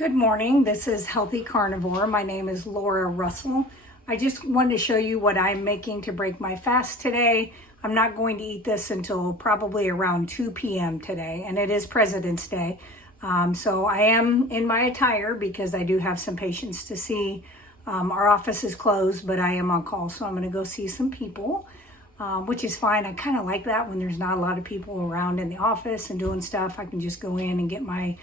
Good morning, this is Healthy Carnivore. My name is Laura Russell. I just wanted to show you what I'm making to break my fast today. I'm not going to eat this until probably around 2 p.m. today, and it is President's Day. So I am in my attire because I do have some patients to see. Our office is closed, but I am on call, so I'm going to go see some people, which is fine. I kind of like that when there's not a lot of people around in the office and doing stuff. I can just go in and get my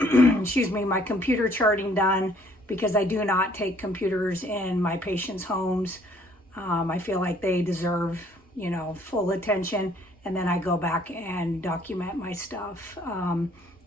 my computer charting done, because I do not take computers in my patients' homes. I feel like they deserve, full attention. And then I go back and document my stuff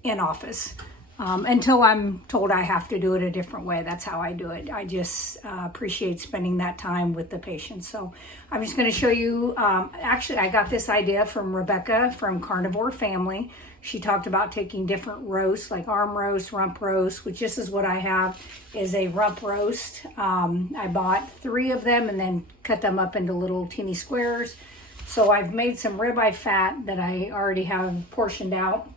in office until I'm told I have to do it a different way. That's how I do it. I just appreciate spending that time with the patients. So I'm just going to show you, actually I got this idea from Rebecca from Carnivore Family. She talked about taking different roasts, like arm roast, rump roast, which this is what I have, is a rump roast. I bought 3 of them and then cut them up into little teeny squares. So I've made some ribeye fat that I already have portioned out.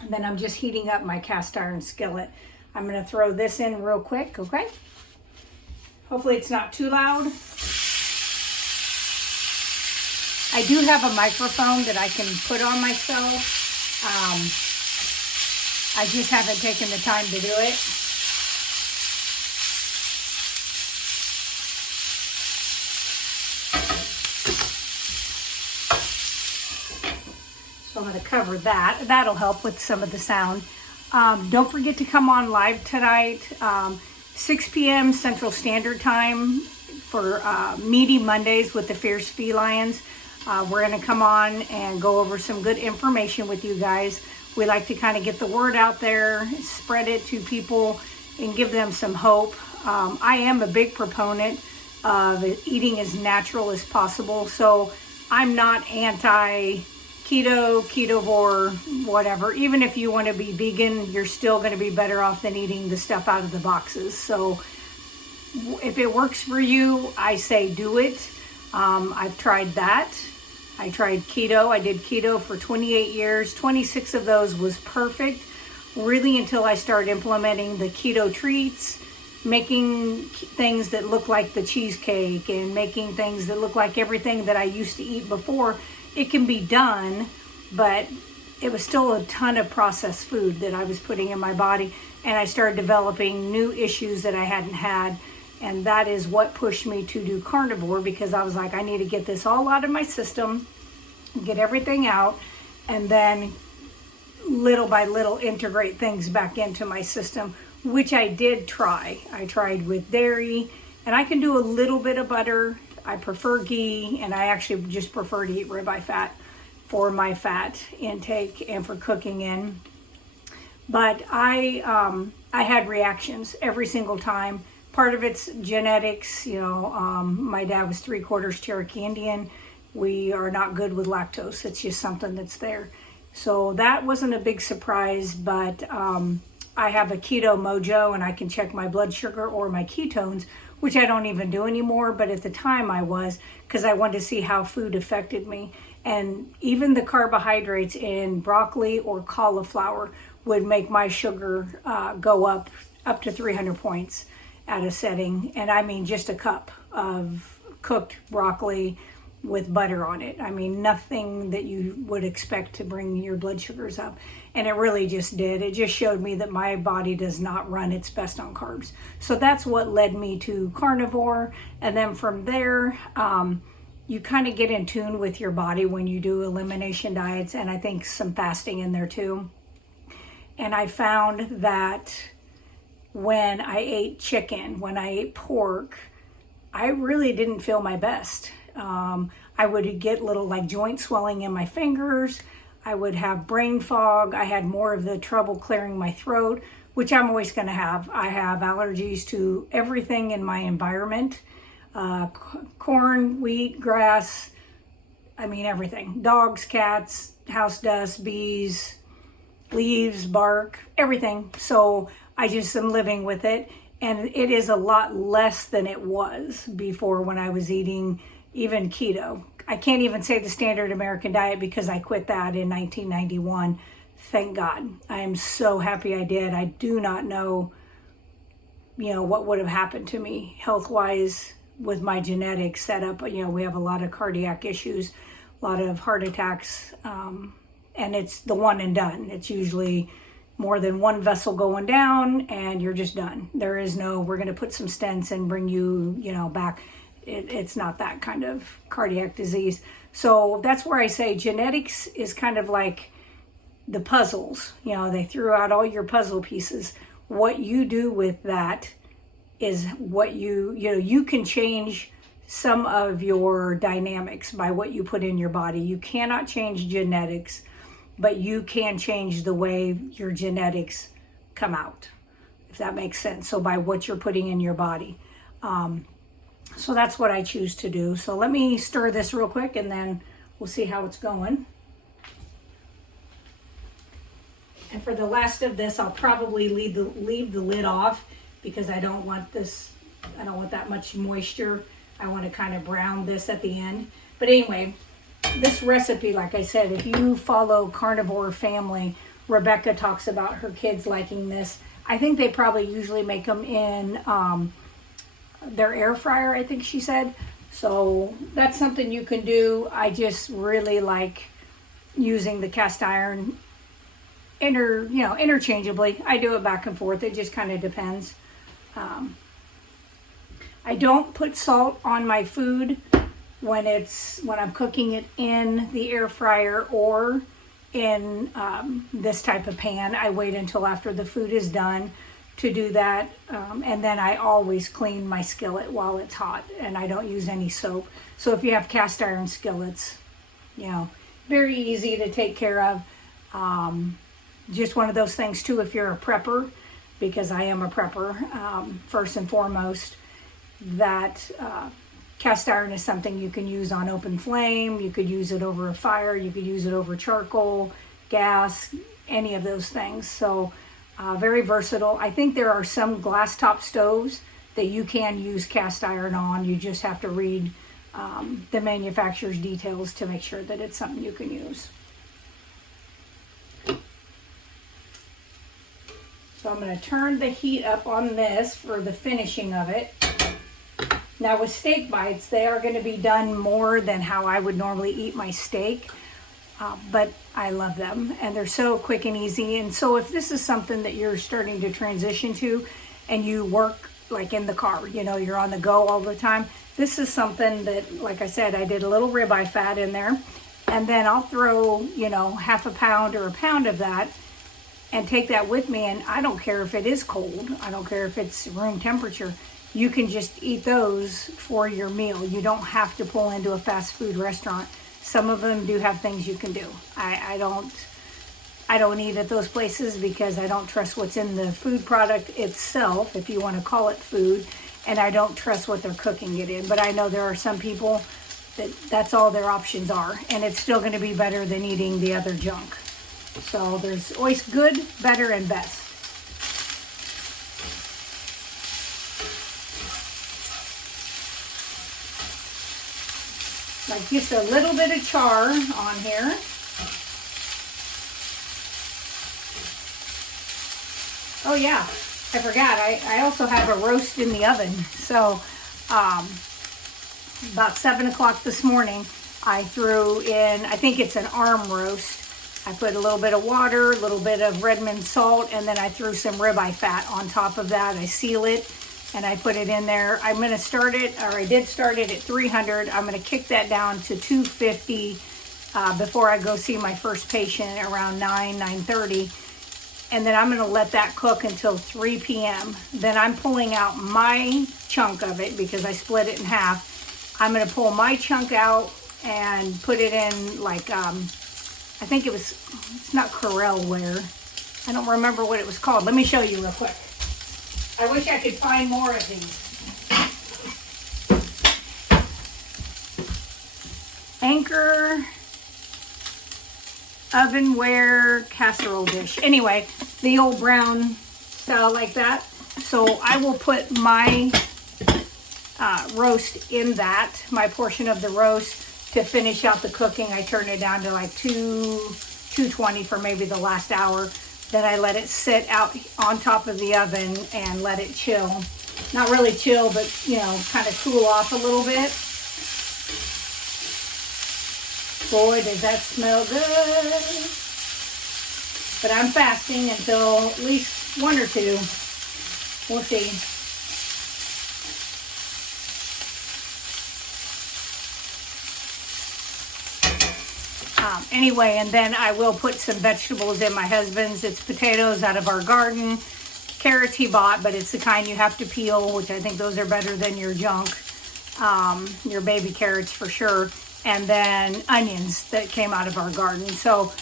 And then I'm just heating up my cast iron skillet. I'm going to throw this in real quick, okay? Hopefully it's not too loud. I do have a microphone that I can put on myself. I just haven't taken the time to do it. So I'm going to cover that. That'll help with some of the sound. Don't forget to come on live tonight, 6 p.m. Central Standard Time for Meaty Mondays with the Fierce Felines. We're going to come on and go over some good information with you guys. We like to kind of get the word out there, spread it to people, and give them some hope. I am a big proponent of eating as natural as possible, so I'm not anti-keto, ketovore, whatever. Even if you want to be vegan, you're still going to be better off than eating the stuff out of the boxes. So if it works for you, I say do it. I've tried that. I tried keto. I did keto for 28 years. 26 of those was perfect, really, until I started implementing the keto treats, making things that look like the cheesecake and making things that look like everything that I used to eat before. It can be done, but it was still a ton of processed food that I was putting in my body, and I started developing new issues that I hadn't had. And that is what pushed me to do carnivore, because I was like, I need to get this all out of my system, get everything out, and then little by little integrate things back into my system, which I did try. I tried with dairy, and I can do a little bit of butter. I prefer ghee, and I actually just prefer to eat ribeye fat for my fat intake and for cooking in. But I had reactions every single time. Part of it's genetics. My dad was 3/4 Cherokee Indian. We are not good with lactose. It's just something that's there. So that wasn't a big surprise, but I have a keto mojo, and I can check my blood sugar or my ketones, which I don't even do anymore. But at the time I was, because I wanted to see how food affected me. And even the carbohydrates in broccoli or cauliflower would make my sugar go up to 300 points at a setting. And I mean just a cup of cooked broccoli with butter on it. I mean, nothing that you would expect to bring your blood sugars up. And it really just did. It just showed me that my body does not run its best on carbs. So that's what led me to carnivore. And then from there, you kind of get in tune with your body when you do elimination diets, and I think some fasting in there too. And I found that when I ate chicken, when I ate pork, I really didn't feel my best. I would get little joint swelling in my fingers. I would have brain fog. I had more of the trouble clearing my throat, which I'm always going to have. I have allergies to everything in my environment. Corn, wheat, grass, everything. Dogs, cats, house dust, bees, leaves, bark, everything. So I just am living with it, and it is a lot less than it was before when I was eating even keto. I can't even say the standard American diet because I quit that in 1991. Thank God. I am so happy I did. I do not know what would have happened to me health-wise with my genetics set up. We have a lot of cardiac issues, a lot of heart attacks, and it's the one and done. It's usually more than one vessel going down and you're just done. There is no, we're going to put some stents and bring you, back. It's not that kind of cardiac disease. So that's where I say genetics is kind of like the puzzles. They threw out all your puzzle pieces. What you do with that is what you can change some of your dynamics by what you put in your body. You cannot change genetics, but you can change the way your genetics come out, if that makes sense. So by what you're putting in your body. So that's what I choose to do. So let me stir this real quick and then we'll see how it's going. And for the last of this, I'll probably leave the lid off because I don't want that much moisture. I want to kind of brown this at the end. But anyway, this recipe, like I said, if you follow Carnivore Family, Rebecca talks about her kids liking this. I think they probably usually make them in their air fryer, I think she said. So that's something you can do. I just really like using the cast iron interchangeably. I do it back and forth. It just kind of depends. I don't put salt on my food when I'm cooking it in the air fryer or in this type of pan. I wait until after the food is done to do that, and then I always clean my skillet while it's hot, and I don't use any soap. So if you have cast iron skillets, very easy to take care of. Just one of those things too, if you're a prepper, because I am a prepper, first and foremost, that cast iron is something you can use on open flame. You could use it over a fire. You could use it over charcoal, gas, any of those things. So very versatile. I think there are some glass top stoves that you can use cast iron on. You just have to read the manufacturer's details to make sure that it's something you can use. So I'm going to turn the heat up on this for the finishing of it. Now with steak bites, they are going to be done more than how I would normally eat my steak, but I love them and they're so quick and easy. And so if this is something that you're starting to transition to and you work like in the car, you're on the go all the time, this is something that, like I said, I did a little ribeye fat in there, and then I'll throw, half a pound or a pound of that and take that with me. And I don't care if it is cold. I don't care if it's room temperature. You can just eat those for your meal. You don't have to pull into a fast food restaurant. Some of them do have things you can do. I don't eat at those places because I don't trust what's in the food product itself, if you want to call it food, and I don't trust what they're cooking it in. But I know there are some people that's all their options are, and it's still going to be better than eating the other junk. So there's always good, better, and best. Like just a little bit of char on here. Oh yeah, I forgot. I also have a roast in the oven. So about 7 o'clock this morning, I threw in, I think it's an arm roast. I put a little bit of water, a little bit of Redmonds salt, and then I threw some ribeye fat on top of that. I seal it and I put it in there. I'm going to start it, or I did start it at 300. I'm going to kick that down to 250 before I go see my first patient around 9:30. And then I'm going to let that cook until 3 p.m. Then I'm pulling out my chunk of it because I split it in half. I'm going to pull my chunk out and put it in like, I think it's not Corelle-ware. I don't remember what it was called. Let me show you real quick. I wish I could find more of these. Anchor ovenware casserole dish. Anyway, the old brown style like that. So I will put my roast in that, my portion of the roast. To finish out the cooking, I turn it down to like 220 for maybe the last hour. Then I let it sit out on top of the oven and let it chill. Not really chill, but you know, kind of cool off a little bit. Boy, does that smell good. But I'm fasting until at least 1 or 2. We'll see. Anyway, and then I will put some vegetables in my husband's. It's potatoes out of our garden. Carrots he bought, but it's the kind you have to peel, which I think those are better than your junk. Your baby carrots for sure. And then onions that came out of our garden. So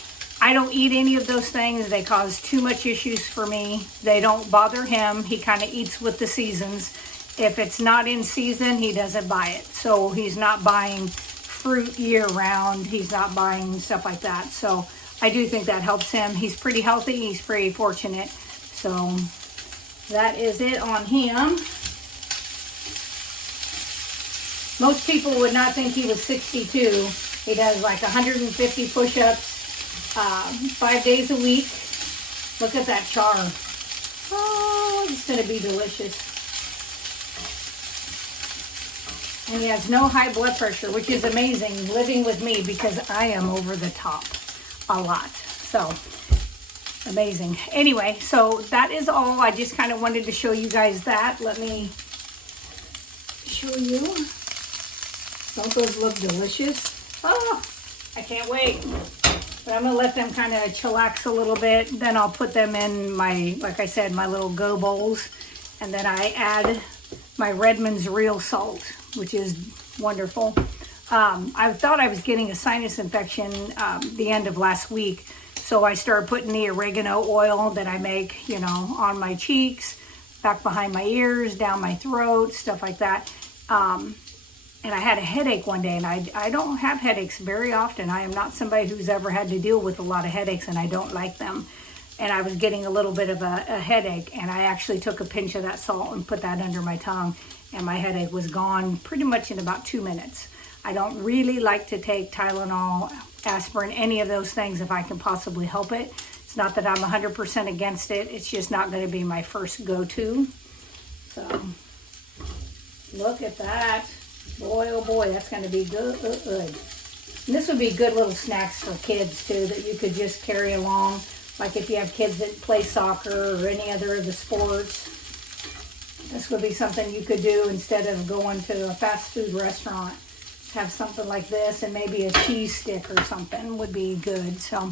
I don't eat any of those things. They cause too much issues for me. They don't bother him. He kind of eats with the seasons. If it's not in season, he doesn't buy it. So he's not buying fruit year round. He's not buying stuff like that. So I do think that helps him. He's pretty healthy. He's pretty fortunate. So that is it on him. Most people would not think he was 62. He does like 150 push-ups 5 days a week. Look at that char. Oh, it's going to be delicious. And he has no high blood pressure, which is amazing living with me because I am over the top a lot. So, amazing. Anyway, so that is all. I just kind of wanted to show you guys that. Let me show you. Don't those look delicious? Oh, I can't wait. But I'm going to let them kind of chillax a little bit. Then I'll put them in my, like I said, my little go bowls. And then I add my Redmonds real salt, which is wonderful. I thought I was getting a sinus infection the end of last week. So I started putting the oregano oil that I make, you know, on my cheeks, back behind my ears, down my throat, stuff like that. And I had a headache one day, and I don't have headaches very often. I am not somebody who's ever had to deal with a lot of headaches, and I don't like them. And I was getting a little bit of a headache, and I actually took a pinch of that salt and put that under my tongue, and my headache was gone pretty much in about 2 minutes. I don't really like to take Tylenol, aspirin, any of those things if I can possibly help it. It's not that I'm 100% against it. It's just not going to be my first go-to. So, look at that. Boy, oh boy, that's going to be good. And this would be good little snacks for kids, too, that you could just carry along. Like if you have kids that play soccer or any other of the sports. This would be something you could do instead of going to a fast food restaurant. Have something like this, and maybe a cheese stick or something would be good. So,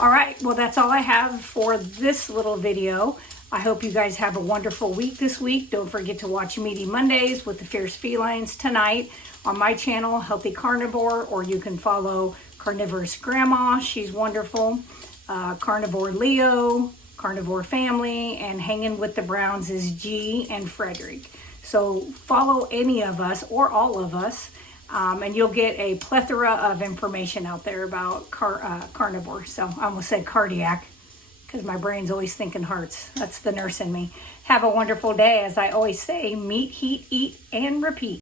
all right, well, that's all I have for this little video. I hope you guys have a wonderful week this week. Don't forget to watch Meaty Mondays with the Fierce Felines tonight on my channel, Healthy Carnivore, or you can follow Carnivore's Grandma. She's wonderful. Carnivore Leo, Carnivore Family, and Hanging with the Browns is G and Frederick. So follow any of us or all of us, and you'll get a plethora of information out there about carnivore. So I almost said cardiac because my brain's always thinking hearts. That's the nurse in me. Have a wonderful day. As I always say, meet, heat, eat, and repeat.